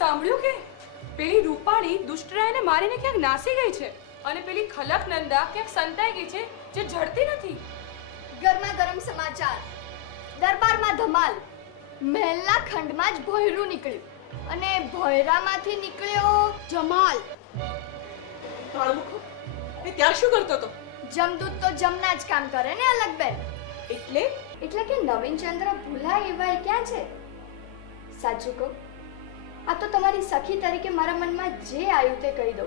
સાંભળ્યું કે પેલી રૂપાળી દુષ્ટરાયને મારીને ક્યાંક નાસી ગઈ છે અને પેલી ખલક નંદા ક્યાંક સંતાઈ ગઈ છે જે જડતી નથી. ગરમા ગરમ સમાચાર. દરબારમાં ધમાલ. મહેલના ખંડમાં જ ભોયરું નીકળ્યું અને ભોયરામાંથી નીકળ્યો જમાલ. તાળમુખો એ ત્યાં શું કરતો હતો? જમદૂત તો જમના જ કામ કરે ને અલગબેન. એટલે કે નવીનચંદ્ર ભૂલાય એવા ક્યાં છે? સાચું કહું, આ તો તમારી સખી તરીકે મારા મનમાં જે આવ્યું તે કહી દો.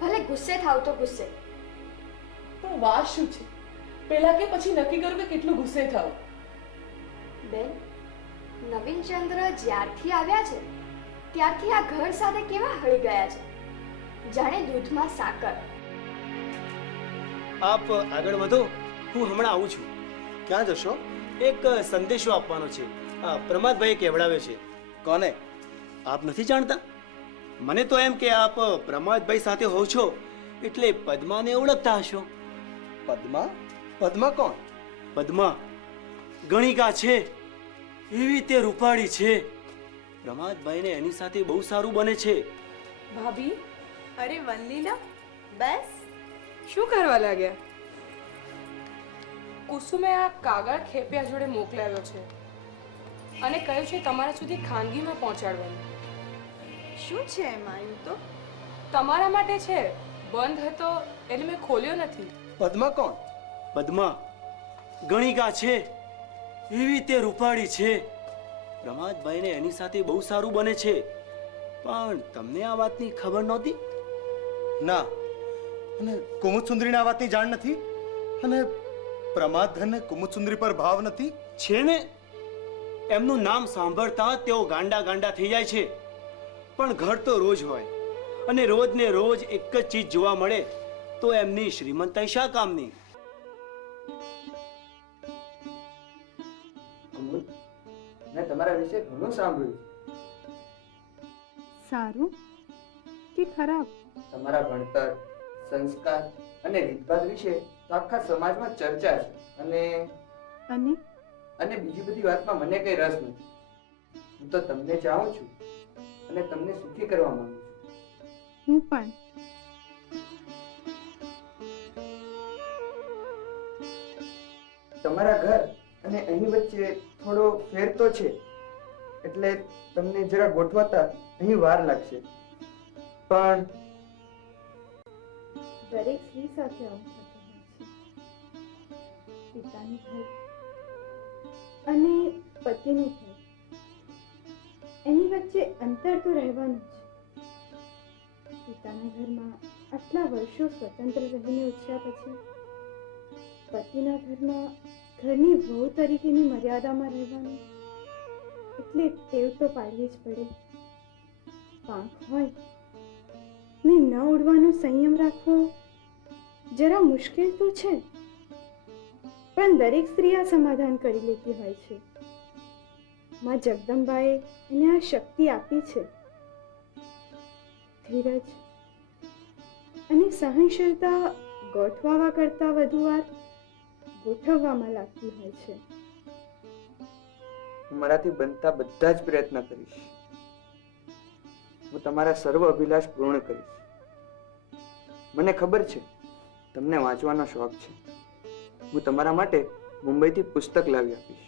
ભલે ગુસ્સે થાવ તો ગુસ્સે. પણ વાત શું છે? પહેલા કે પછી નક્કી કરો કે કેટલું ગુસ્સે થાવ. બેન, નવીનચંદ્ર જ્યારથી આવ્યા છે ત્યારથી આ ઘર સાથે કેવા હળી ગયા છે, જાણે દૂધમાં સાકર. આપ આગળ વધો, હું હમણાં આવું છું. ક્યાં જશો? એક સંદેશો આપવાનો છે. પ્રમાદભાઈ કહેવડાવે છે. કોને? આપ નથી જાણતા? મને તો એમ કે આપ પ્રમાદભાઈ સાથે હોવ છો એટલે પદ્માને ઓળખતા હશો. પદ્મા? પદ્મા કોણ? પદ્મા ગણિકા છે, એવી તે રૂપાળી છે. પ્રમાદભાઈને એની સાથે બહુ સારું બને છે. ભાભી, અરે વનલીના, બસ શું કરવા લાગ્યા? કુસુમે આ કાગળ ખેપિયા જોડે મોકલાવ્યો છે અને કહ્યું છે તમારા સુધી ખાનગીમાં પહોંચાડવાનું. શું છે એમાં? એવું તો તમારા માટે છે. બંધ હતો એટલે મેં ખોલ્યો નથી. પદ્મા કોણ? પદ્મા ગણિકા છે, એવી તે રૂપાળી છે. પ્રમાદભાઈને એની સાથે બહુ સારું બને છે. પણ તમને આ વાતની ખબર નહોતી? ના, અને કુમુદસુંદરીને આ વાતની જાણ નથી. અને પ્રમાદધનને કુમુદસુંદરી પર ભાવ નથી. છે ને, એમનું નામ સાંભળતા તેઓ ગાંડા ગાંડા થઈ જાય છે. પણ ઘર તો રોજ હોય અને રોજ ને રોજ એક જ ચીજ જોવા મળે તો એમની શ્રીમંતાઈ શા કામની? મેં તમારા વિશે ઘણું સાંભળ્યું. સારું કે ખરાબ? તમારા ભણતર, સંસ્કાર અને રીતભાત વિશે તો આખા સમાજમાં ચર્ચા છે. અને બીજી બધી વાતમાં મને કઈ રસ નથી. હું તો તમને ચાહું છું અને તમને સુખી કરવા માંગુ છું. હું પણ. તમારા ઘર અને અહીં વચ્ચે થોડો ફેર તો છે, એટલે તમને જરા ગોઠવાતા અહીં વાર લાગશે. પણ દરેક સ્ત્રી સાથે આવું થતું હોય છે. પિતાનું ઘર અને પતિનું ઘર, એની વચ્ચે અંતર તો રહેવાનું જ. પિતાના ઘરમાં આટલા વર્ષો સ્વતંત્ર રહીને ઉછર્યા પછી પતિના ઘરમાં ઘરની વહુ તરીકેની મર્યાદામાં રહેવાનું એટલે ટેવ તો પાડવી જ પડે. પાંખ હોય ને ન ઉડવાનો સંયમ રાખવો જરા મુશ્કેલ તો છે, પણ દરેક સ્ત્રી આ સમાધાન કરી લેતી હોય છે. માં જગદંબાએ એને આ શક્તિ આપી છે. ધીરજ અને સહનશીલતા ગોઠવાવા કરતા વધુ વાર ગોઠવવામાં લાગતી હોય છે. મારાથી બનતા બધા જ પ્રયત્ન કરીશ. હું તમારા સર્વ અભિલાષ પૂર્ણ કરીશ. મને ખબર છે તમને વાંચવાનો શોખ છે. હું તમારા માટે મુંબઈથી પુસ્તક લાવી આપીશ.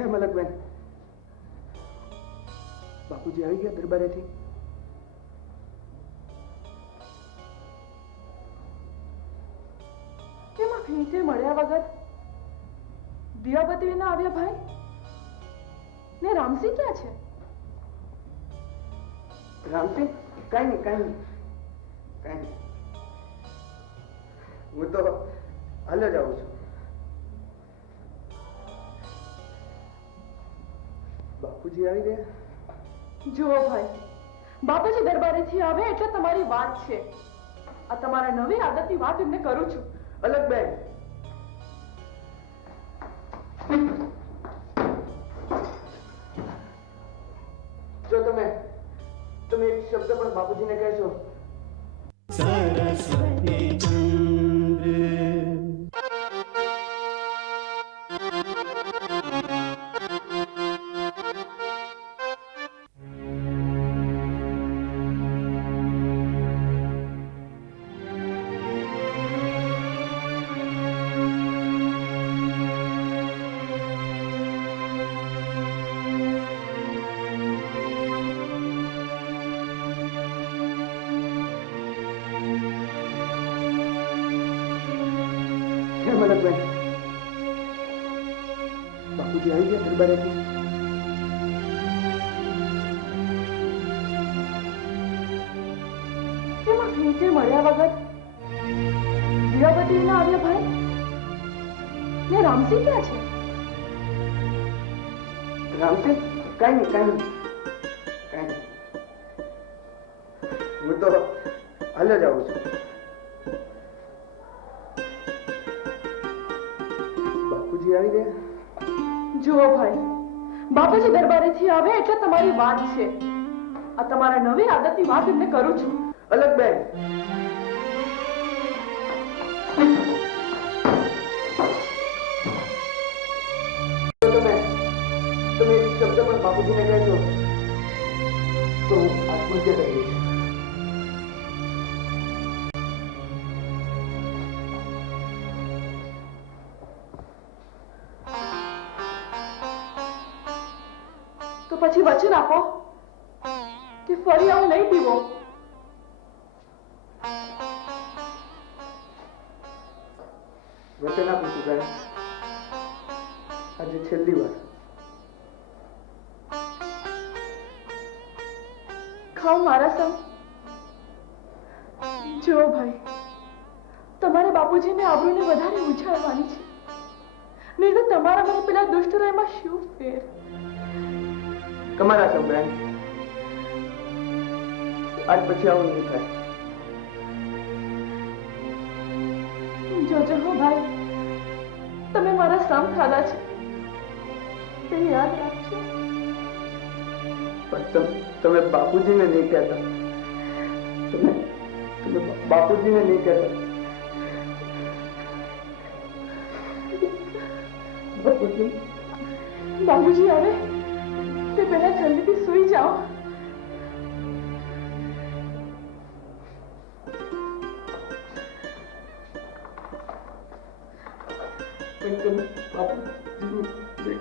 કેમ અલગબેન? બાપુજી આવી ગયા દરબારેથી? કેમ આ ભેટે મળ્યા વગર દિયાબતી ના આવ્યા ભાઈ? ને રામસિંહ ક્યાં છે? રામસિંહ? કાંઈ નહીં. હું તો હાલ જ આવું છું. બાપુજી આવી ગયા? જુઓ ભાઈ, બાપુજી દરબારેથી આવે એટલે તમારી વાત છે. આ તમારા નવી આદતની વાત એમને કરું છું. અલગબેન, જો તમે એક શબ્દ પણ બાપુજીને કહેશો સરસ્વતી ચંદ્ર કેમ અલગબેન? બાપુજી આવી ગયા દરબારેથી? કેમ આ ભેટે મળ્યા વગર દિયાબતી ના આવ્યા ભાઈ? ને રામસિંહ ક્યાં છે? રામસિંહ? કાંઈ નહીં. હું તો હાલ જ આવું છું. બાપુજી આવી ગયા? જુઓ ભાઈ, બાપુજી દરબારેથી આવે એટલે તમારી વાત છે. આ તમારા નવી આદતની વાત એમને કરું છું. અલગબેન, તમે એક શબ્દ પણ બાપુજીને કહેશો તો હું આત્મહત્યા કરી લઈશ. તો પછી વચન આપો કે ફરી આવું નહીં પીવો. વચન આપું છું બેન, આજે છેલ્લી વાર. ખાઓ મારા સંગ. જુઓ ભાઈ, તમારે બાપુજીને આબરૂને વધારે ઉછાળવાની છે. નહીં તો તમારા મને પેલા દુષ્ટ રાયમાં શું ફેર? તમારા છો બેન, આજ પછી આવું નહીં થાય. જોજો હો ભાઈ, તમે મારા સામ ખાધા છે તે યાદ રાખજો. પણ તમે બાપુજીને નહીં કહેતા. તમે બાપુજીને નહીં કહેતા. બાબુજી આવે તે પહેલા જલ્દીથી સૂઈ જાઓ. પણ તમે બાપુજીને નહીં.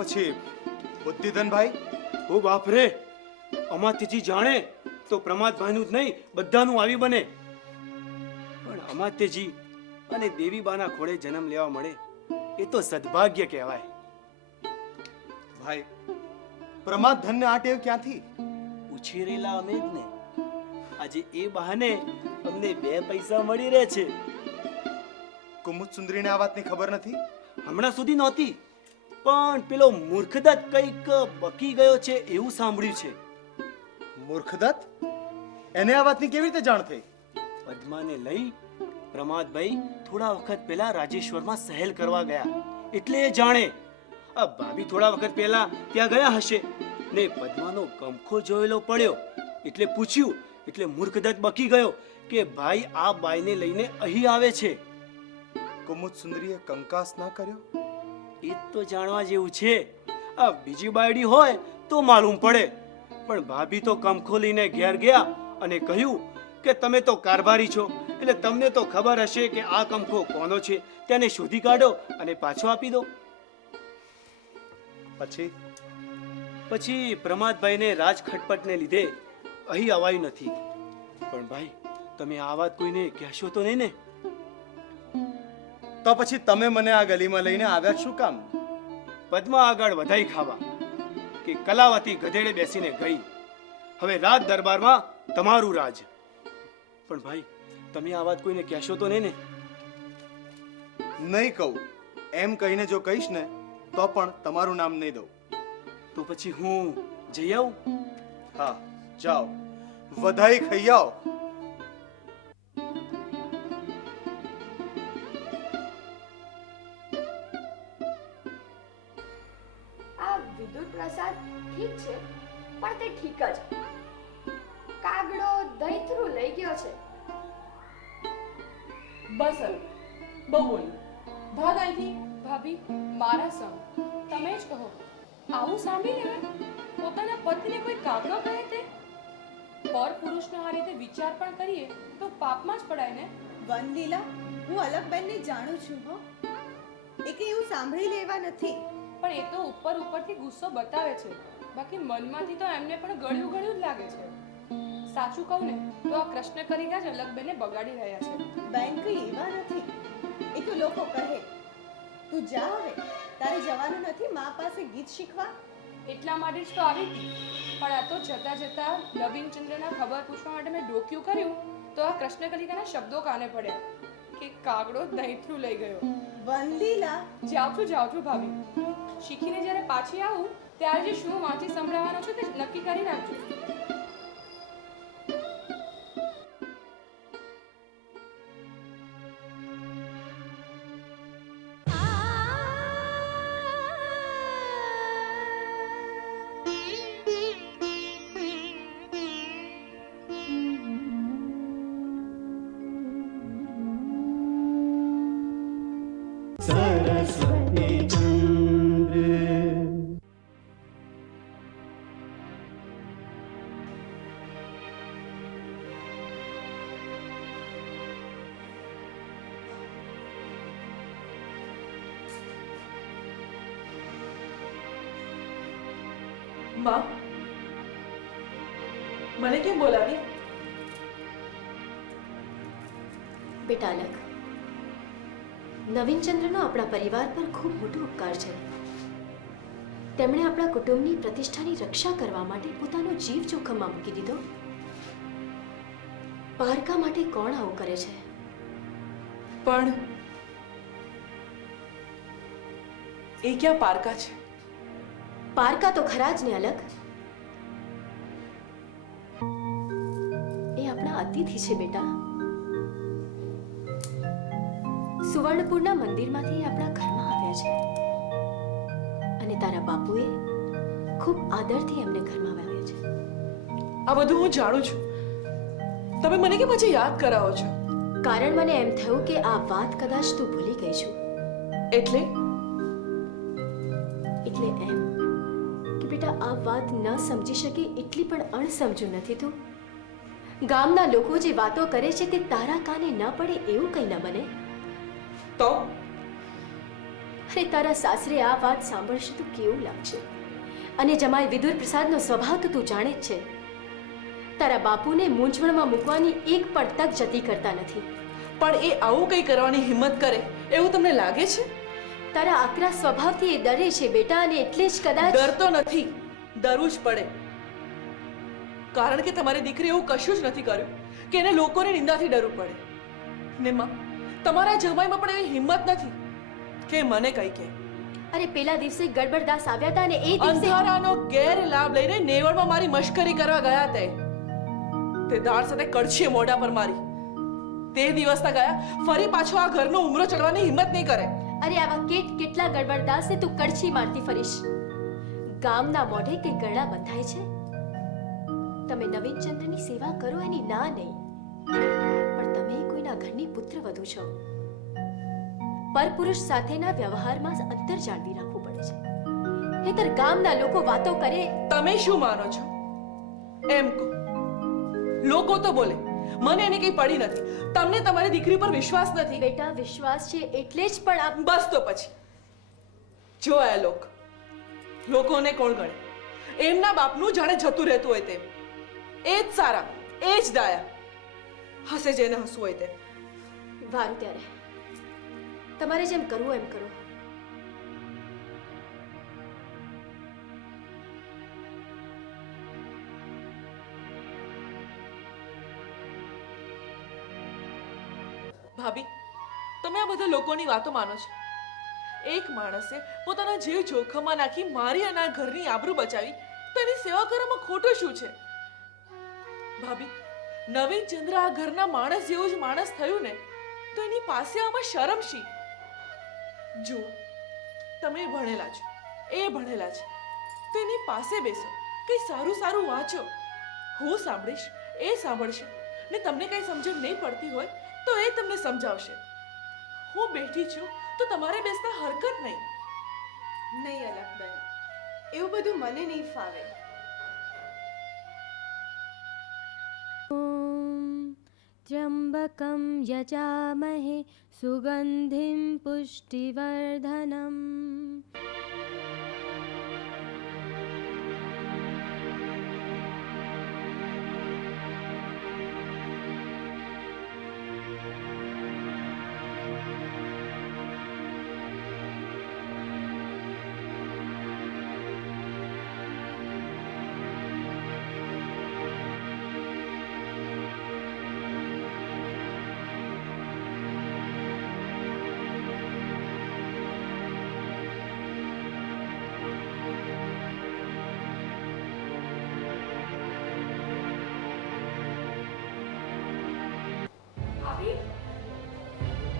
પછી બુદ્ધિધનભાઈ? ઓ બાપ રે, અમાત્યજી જાણે તો પ્રમાદભાઈનું જ નહીં બધાનું આવી બને. પણ અમાત્યજી અને દેવીબાના ખોળે જન્મ લેવા મળે એ તો સદભાગ્ય કહેવાય. ભાઈ, પ્રમાદ ધનને આ ટેવ ક્યાંથી? ઉછેરેલા અમે જ ને. આજે એ બહાને અમને 2 પૈસા મળી રહે છે. કુમુદ સુંદરીને આ વાતની ખબર નથી? હમણાં સુધી નહોતી, પણ પેલો મૂર્ખદત્ત કંઈક બકી ગયો છે એવું સાંભળ્યું છે. મૂર્ખદત્ત? એને આ વાતની કેવી રીતે જાણ થઈ? પદ્માને લઈ પ્રમાદભાઈ થોડા વખત પહેલા રાજેશ્વરમાં સહેલ કરવા ગયા એટલે એ જાણે. આ ભાભી થોડા વખત પહેલા ત્યાં ગયા હશે ને પદ્માનો ગમખો જોયેલો પડ્યો એટલે પૂછ્યું એટલે મૂર્ખદત્ત બકી ગયો કે ભાઈ આ બાઈને લઈને અહીં આવે છે. કુમુદ સુંદરીએ કંકાસ ના કર્યો? એ તો જાણવા જેવું છે. આ બીજી બાયડી હોય તો માલુમ પડે, પણ ભાભી તો કમખો લઈને ઘેર ગયા અને કહ્યું કે તમે તો કારભારી છો એટલે તમને તો ખબર હશે કે આ કમખો કોનો છે, તેને શોધી કાઢો અને પાછો આપી દો. પછી પ્રમાદભાઈને રાજ ખટપટને લીધે અહીં અવાયું નથી. પણ ભાઈ તમે આ વાત કોઈને કહેશો તો નહીં ને? તો પછી તમે મને આ ગલીમાં લઈને આવ્યા શું કામ? પદ્મા આગળ વધાઈ ખાવા કે કલાવતી ગધેડે બેસીને ગઈ, હવે રાજ દરબારમાં તમારું રાજ. પણ ભાઈ તમે આ વાત કોઈને કહેશો તો નહીં ને? નહીં કહું. એમ કહીને જો કહીશ ને તો પણ તમારું નામ નહીં દઉં. તો પછી હું જઈ આવું? હા જાઓ, વધાઈ ખાઈ આવો. આ વિદુર પ્રસાદ ઠીક છે, પણ તે ઠીક જ. કાગડો દૈત્રુ લઈ ગયો છે. બસ હવે બહુ બોલ્યું, ભાગ અહીંથી. ભાભી મારા સંગ તમે જ કહો. આવું સાંભળી લેવાય? પોતાના પતિને કોઈ કાગડો કહે તે? પર પુરુષનો આ રીતે વિચાર પણ કરીએ તો પાપમાં જ પડાય ને. વનલીલા, હું અલકબેનને જાણું છું હો. એ કંઈ એવું સાંભળી લેવા નથી. પણ એ તો ઉપર ઉપરથી ગુસ્સો બતાવે છે, બાકી મનમાંથી તો એમને પણ ગળ્યું ગળ્યું જ લાગે છે. સાચું કહું ને તો આ કૃષ્ણ કરીને જ અલકબેનને બગાડી રહ્યા છે. બેન કંઈ એવા નથી, એ તો લોકો કહે. તું જા હવે, તારે જવાનું નથી મા પાસે ગીત શીખવા. એટલા માટે જ તો આવી હતી. પણ આ તો જતા જતા નવીનચંદ્રના ખબર પૂછવા માટે મેં ડોક્યું કર્યું તો આ કૃષ્ણકલિકાના શબ્દો કાને પડ્યા કે કાગડો દૈત્રુ લઈ ગયો. વનલીલા, જાઉં છું ભાભી. શીખીને જ્યારે પાછી આવું ત્યારે જે શું વાંચી સંભળાવવાનો છું તે નક્કી કરી રાખજો. માં, મને કેમ બોલાવી? બેટા અલક, નવીનચંદ્રનો આપણા પરિવાર પર ખૂબ મોટો ઉપકાર છે. તેમણે આપણા કુટુંબની પ્રતિષ્ઠાની રક્ષા કરવા માટે પોતાનો જીવ જોખમમાં મૂકી દીધો. પારકા માટે કોણ આવું કરે છે? પણ એ ક્યાં પારકા છે? પારકા તો ખરા જ ને અલક. એ આપણા અતિથિ છે બેટા. સુવર્ણપુરના મંદિરમાંથી આપણા ઘરમાં આવ્યા છે અને તારા બાપુએ ખૂબ આદરથી એમને ઘરમાં લાવ્યા છે. આ બધું હું જાણું છું, તમે મને કેમ આજે યાદ કરાવો છો? કારણ મને એમ થયું કે આ વાત કદાચ તું ભૂલી ગઈ છું. એટલે એમ કે બેટા આ વાત ન સમજી શકે એટલી પણ અણસમજુ નથી તું. ગામના લોકો જે વાતો કરે છે તે તારા કાને ન પડે એવું કંઈ ન બને. તો અરે તારા સાસરે આ વાત સાંભળશે તો કેવું લાગશે? અને જમાઈ વિદુર પ્રસાદનો સ્વભાવ તો તું જાણે જ છે. તારા બાપુને મૂંઝવણમાં મૂકવાની એક પણ તક જતી કરતા નથી. પણ એ આવું કંઈ કરવાની હિંમત કરે એવું તમને લાગે છે? તારા આકરા સ્વભાવથી એ ડરે છે બેટા, અને એટલે જ કદાચ. ડરતો નથી, ડરવું જ પડે. કારણ કે તમારી દીકરી એવું કશું જ નથી કર્યું કે એને લોકોની નિંદાથી ડરવું પડે. ને માં, તમારા જમાઈમાં પણ એવી હિંમત નથી કે મને કઈ કહે. અરે પેલા દિવસે ગડબડદાસ આવ્યા હતા અને એ દિવસે અંધારાનો ગેરલાભ લઈને નેવળમાં મારી મશ્કરી કરવા ગયા તે દાળ સાથે કડછીએ મોઢા પર મારી. તે દિવસના ગયા ફરી પાછો આ ઘરનો ઉમરો ચડવાની હિંમત નહીં કરે. અરે આવા કેટલા ગડબડદાસને તું કડછી મારતી ફરીશ. ગામના મોઢે કઈ ગરડા બંધાય છે? તમે નવીનચંદ્રની સેવા કરો એની ના નહીં, પણ તમે કોઈના ઘરની પુત્રવધુ છો. પરપુરુષ સાથેના વ્યવહારમાં અંતર જાળવી રાખવું પડે છે. નહીંતર ગામના લોકો વાતો કરે. તમે શું માનો છો એમ કહો. લોકો તો બોલે, મને એની કઈ પડી નથી. તમને તમારી દીકરી પર વિશ્વાસ નથી. બેટા, વિશ્વાસ છે એટલે જ પણ આપ. બસ તો પછી જો આ લોકોને કોણ ગણે? એમના બાપનું જાણે જતું રહેતું હોય તેમ. એ જ સારા, એ જ ડાયા. હસે જેને હસવું હોય તે. વારું ત્યારે તમારે જેમ કરવું એમ કરો. ભાભી, તમે આ બધા લોકોની વાતો માનો છો? એક માણસે પોતાના જીવ જોખમમાં નાખી મારી અને આ ઘરની આબરૂ બચાવી, તો એની સેવા કરવામાં ખોટું શું છે? ભાભી, નવીનચંદ્ર આ ઘરના માણસ જેવું જ માણસ થયું ને, તો એની પાસે આમાં શરમ શી? જુઓ, તમે ભણેલા છો, એ ભણેલા છે, તો એની પાસે બેસો, કંઈ સારું સારું વાંચો. હું સાંભળીશ, એ સાંભળશે, ને તમને કંઈ સમજણ નહીં પડતી હોય તો એ તમને સમજાવશે. હું બેઠી છું તો તમારે બેસતા હરકત નહીં. નહીં અલકબેન, એવું બધું મને નહીં ફાવે. त्र्यम्बकं यजामहे सुगन्धिं पुष्टिवर्धनम्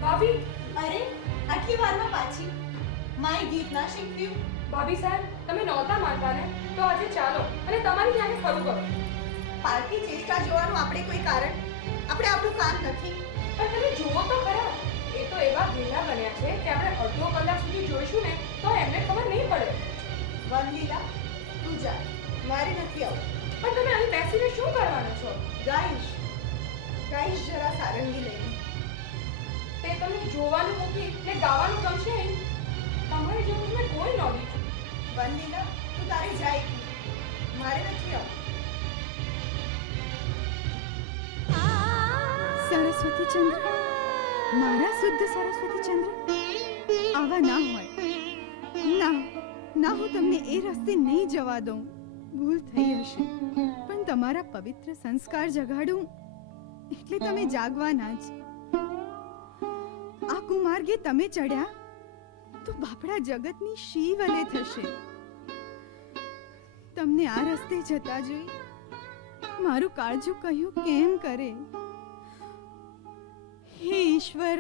ભાભી, અરે આટલી વારમાં પાછી? માય ગીત ના શીખવ્યું? ભાભી સાહેબ, તમે નહોતા માનતા ને, તો આજે ચાલો અને તમારી જાણે ખરું કરો. પાર્ટી ચેષ્ટા જોવાનું આપણે કોઈ કારણ? આપણે આપણું કામ નથી. પણ તમે જુઓ તો ખરા, એ તો એવા ઘેલા બન્યા છે કે આપણે અડધો કલાક સુધી જોઈશું ને તો એમને ખબર નહીં પડે. વનલીલા, તું જા, મારે નથી આવું. પણ તમે અહીં બેસીને શું કરવાના છો? ગાઈશ જરા સારંગી લઈને. તે તમને જોવાનું મૂકી ને ગાવાનું ગમશે નહીં. તમારી જેવું મેં કોઈ ન દીધું. વનલીલા, તું તારે જાય, મારે નથી આવું. સરસ્વતી ચંદ્ર, મારા શુદ્ધ સરસ્વતી ચંદ્ર, આવા ના હોય. ના, હું તમને એ રસ્તે નહીં જવા દઉં. ભૂલ થઈ હશે, પણ તમારા પવિત્ર સંસ્કાર જગાડું એટલે તમે જાગવાના જ. આ કુમાર્ગે તમે ચડ્યા તો બાપડા જગતની શી વલે થશે. તમને આ રસ્તે જતા જોઈ મારું કાળજું કહ્યું કેમ કરે. હે ઈશ્વર,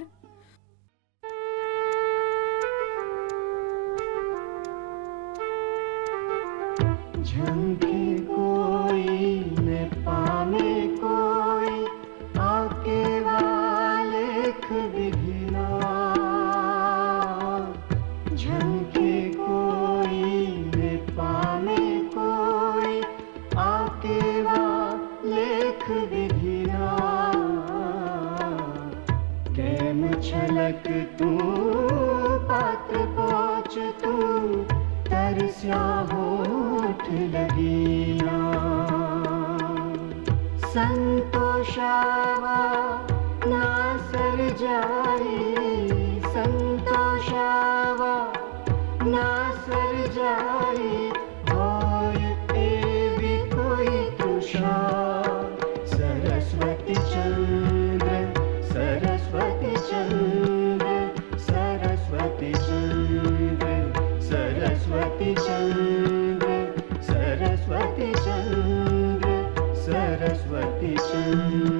झंके कोई ने पामे कोई आके वालेख विधिना. झंके कोई ने पामे कोई आके वालेख विधिना. केम छलक तू पात्र पहुंच तू तरस्या होठ लगीना. संतोषावा ना सरजाई, संतोषावा ના સર્જાય હોય એવી કોઈ તૃષા. સરસ્વતી ચંદ્ર, સરસ્વતી ચંદ્ર, સરસ્વતી ચંદ્ર, સરસ્વતી ચંદ્ર, સરસ્વતી ચંદ્ર, સરસ્વતી ચંદ્ર.